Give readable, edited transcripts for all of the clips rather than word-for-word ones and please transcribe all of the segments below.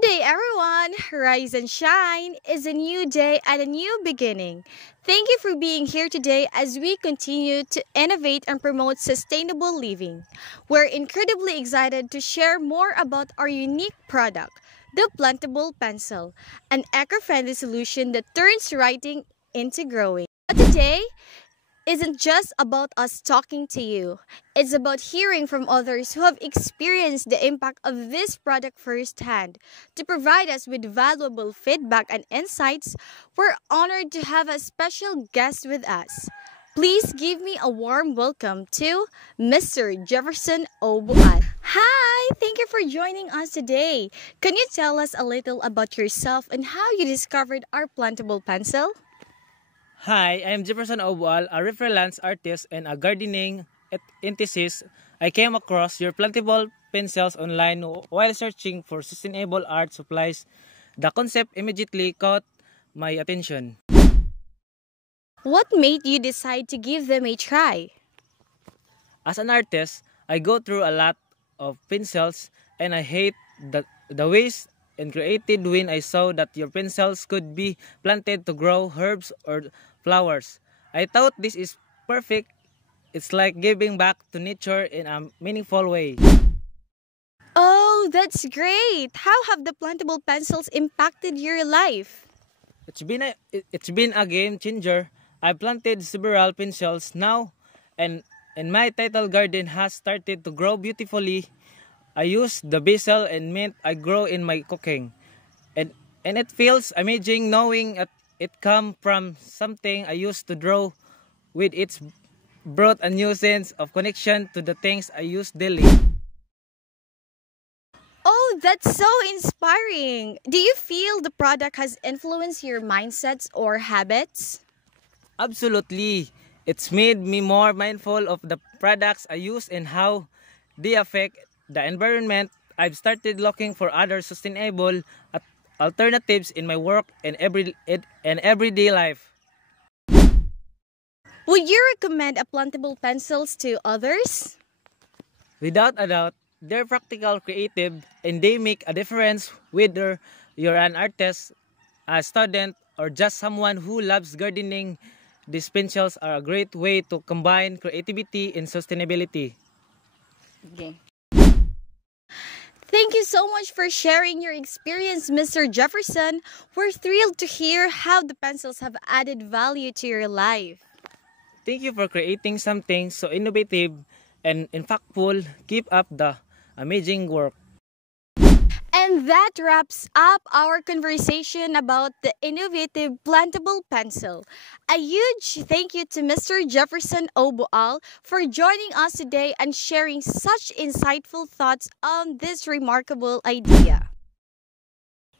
Good day, everyone! Rise and shine is a new day and a new beginning. Thank you for being here today as we continue to innovate and promote sustainable living. We're incredibly excited to share more about our unique product, the Plantable Pencil, an eco-friendly solution that turns writing into growing. But today, isn't just about us talking to you. It's about hearing from others who have experienced the impact of this product firsthand. To provide us with valuable feedback and insights, we're honored to have a special guest with us. Please give me a warm welcome to Mr. Jefferson Obual. Hi, thank you for joining us today. Can you tell us a little about yourself and how you discovered our Plantable Pencil? Hi, I am Jefferson Obual, a freelance artist and a gardening enthusiast. I came across your Plantable Pencils online while searching for sustainable art supplies. The concept immediately caught my attention. What made you decide to give them a try? As an artist, I go through a lot of pencils and I hate the waste and created when I saw that your pencils could be planted to grow herbs or flowers. I thought this is perfect. It's like giving back to nature in a meaningful way. Oh, that's great! How have the Plantable Pencils impacted your life? It's been a game changer. I planted several pencils now and my title garden has started to grow beautifully. I use the basil and mint I grow in my cooking. And it feels amazing knowing it come from something I used to draw with it's brought a new sense of connection to the things I use daily. Oh, that's so inspiring! Do you feel the product has influenced your mindsets or habits? Absolutely. It's made me more mindful of the products I use and how they affect the environment. I've started looking for other sustainable alternatives in my work and everyday life. Would you recommend a Plantable Pencils to others? Without a doubt, they're practical, creative, and they make a difference whether you're an artist, a student, or just someone who loves gardening. These pencils are a great way to combine creativity and sustainability. Okay. Thank you so much for sharing your experience, Mr. Jefferson. We're thrilled to hear how the pencils have added value to your life. Thank you for creating something so innovative and impactful. Keep up the amazing work. And that wraps up our conversation about the innovative Plantable Pencil. A huge thank you to Mr. Jefferson Obual for joining us today and sharing such insightful thoughts on this remarkable idea.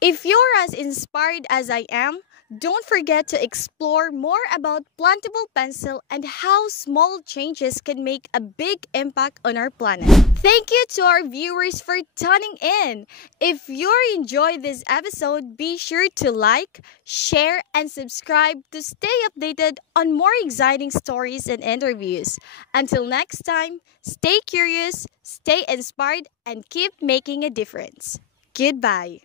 If you're as inspired as I am, don't forget to explore more about Plantable Pencil and how small changes can make a big impact on our planet. Thank you to our viewers for tuning in. If you enjoyed this episode, be sure to like, share, and subscribe to stay updated on more exciting stories and interviews. Until next time, stay curious, stay inspired, and keep making a difference. Goodbye.